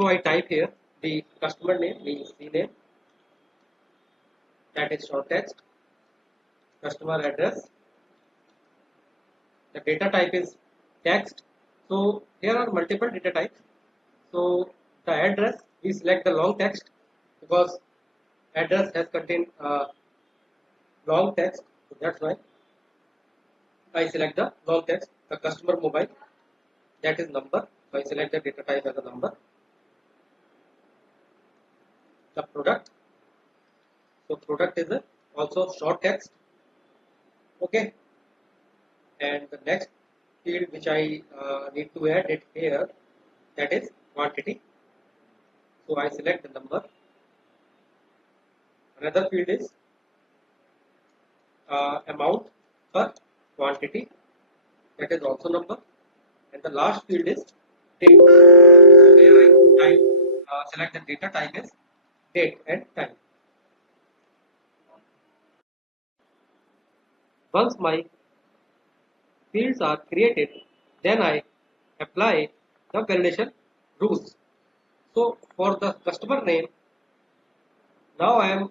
So I type here the customer name, the name, that is short text, customer address. The data type is text. So here are multiple data types. So the address, we select the long text because address has contained long text. So that's why I select the long text. The customer mobile, that is number. So I select the data type as a number. The product. So product is also short text. Okay. And the next field which I need to add it here, that is quantity. So I select the number. Another field is amount per quantity, that is also number. And the last field is date. So here I type, select the data type as date and time. Once my fields are created, then I apply the validation rules. So for the customer name, now I am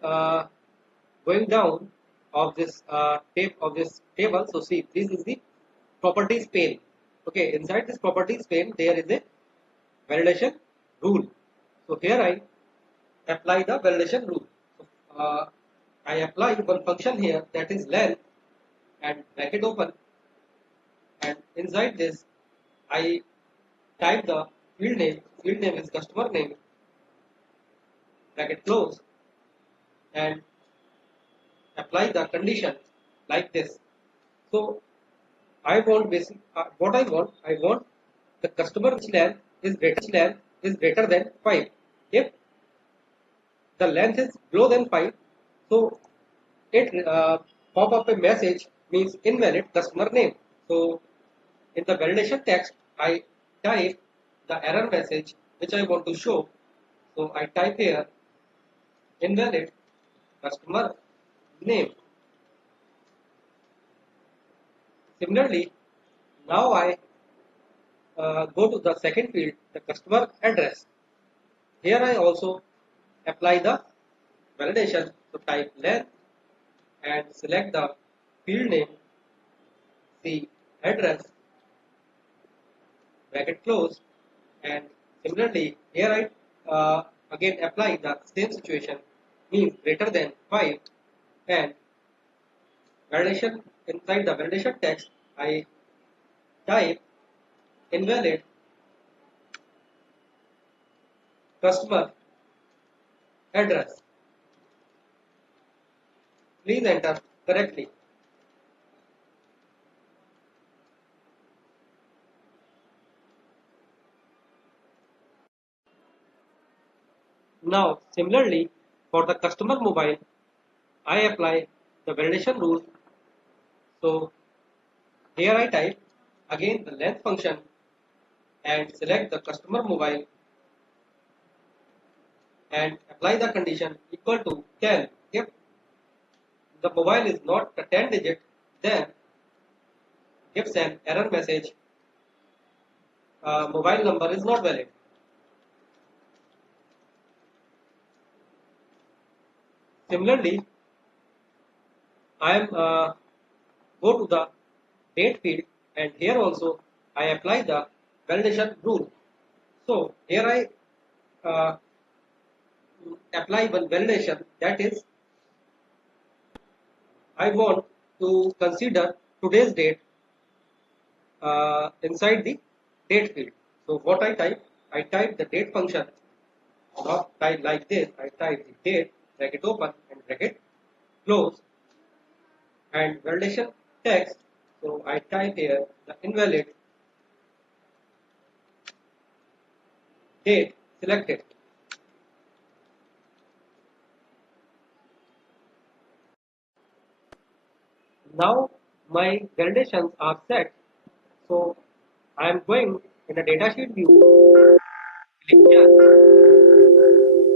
going down of this table. So see, this is the properties pane. Okay, inside this properties pane, there is a validation rule. So here I apply the validation rule. So, I apply one function here, that is length, and bracket open, and inside this I type the field name. Field name is customer name, bracket close, and apply the condition like this. So I want what I want. I want the customer length is greater than 5. If the length is below than 5, so it pop up a message, means invalid customer name. So in the validation text, I type the error message which I want to show. So I type here invalid customer name. Similarly, now I go to the second field, the customer address. Here I also apply the validation. So type length and select the field name, the address, bracket close, and similarly here I again apply the same situation, means greater than 5, and validation inside the validation text I type invalid customer address. Please enter correctly. Now similarly for the customer mobile, I apply the validation rule. So here I type again the length function and select the customer mobile and apply the condition equal to 10. If the mobile is not a 10 digit, then gives an error message, mobile number is not valid. Similarly, I am go to the date field, and here also I apply the validation rule. So here I apply one validation, that is I want to consider today's date inside the date field. So what I type the date function, not type like this. I type the date, bracket open and bracket close, and validation text. So I type here the invalid date selected. Now my validations are set. So I am going in a datasheet view. Click here.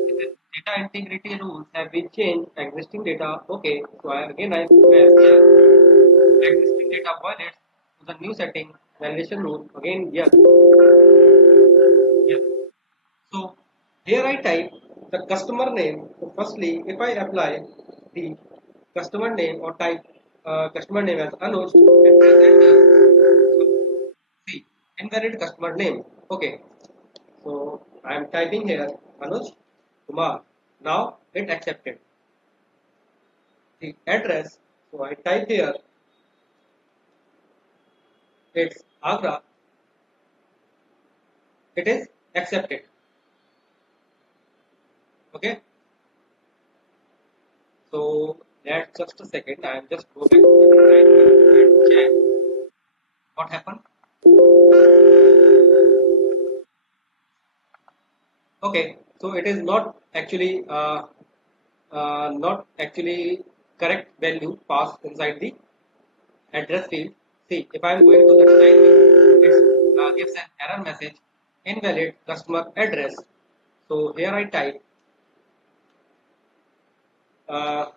The data integrity rules have been changed. Existing data. Okay. So I press here. Existing data violates to the new setting. Validation rule. Again yes. Yes. So Here I type the customer name. So firstly, if I apply the customer name or type customer name as Anuj and press enter, see invalid customer name. Okay, so I am typing here Anuj Kumar. Now it accepted the address. So I type here it's Agra. It is accepted. Okay, so that's just a second. I am just go back to the design view and check what happened. Okay, so it is not actually correct value passed inside the address field. See, if I am going to the design view, it gives an error message, invalid customer address. So here I type uh,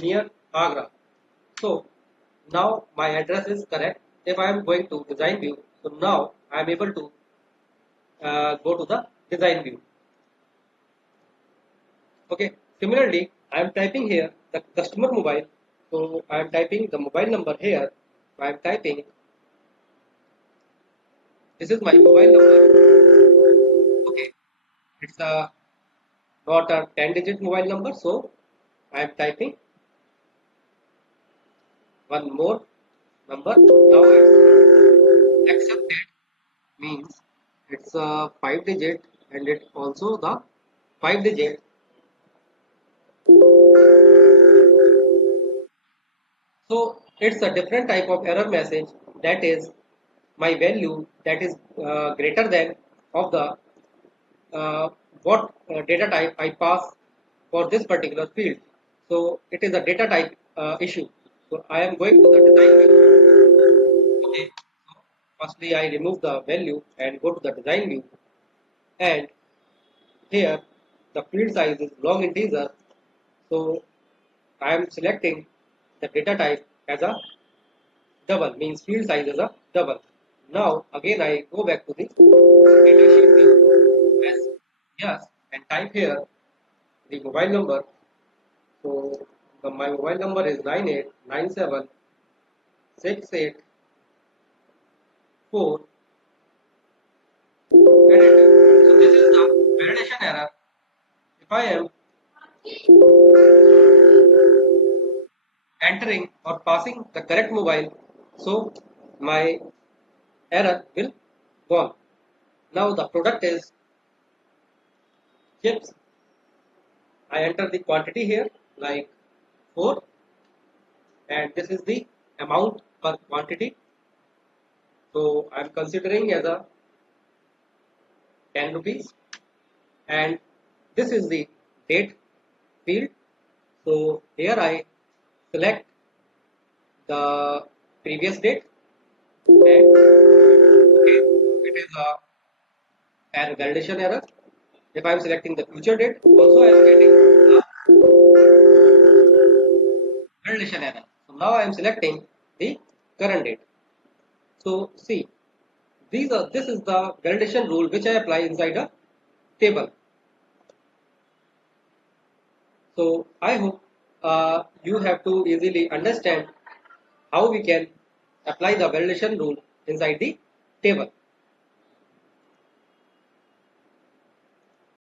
near Agra. So now my address is correct. If I am going to design view, so now I am able to go to the design view. Okay. Similarly, I am typing here the customer mobile. So I am typing the mobile number here. I am typing this is my mobile number. Okay. It's a not a 10-digit mobile number. So I am typing one more number. Now it's accepted means it's a 5-digit and it's also the 5-digit. So it's a different type of error message, that is my value that is greater than of the what data type I pass for this particular field. So it is a data type issue. So I am going to the design view. Okay. So firstly I remove the value and go to the design view, and here the field size is long integer. So I am selecting the data type as a double, means field size is a double. Now again I go back to the data sheet view as yes and type here the mobile number. So my mobile number is 989768 4 and enter. So this is the validation error. If I am entering or passing the correct mobile, so my error will gone. Now the product is chips. I enter the quantity here like 4, and this is the amount per quantity. So I am considering as a 10 rupees, and this is the date field. So here I select the previous date, and okay, it is a an validation error. If I am selecting the future date, also I am getting a validation error. So now I am selecting the current date. So see, this is the validation rule which I apply inside a table. So I hope you have to easily understand how we can apply the validation rule inside the table.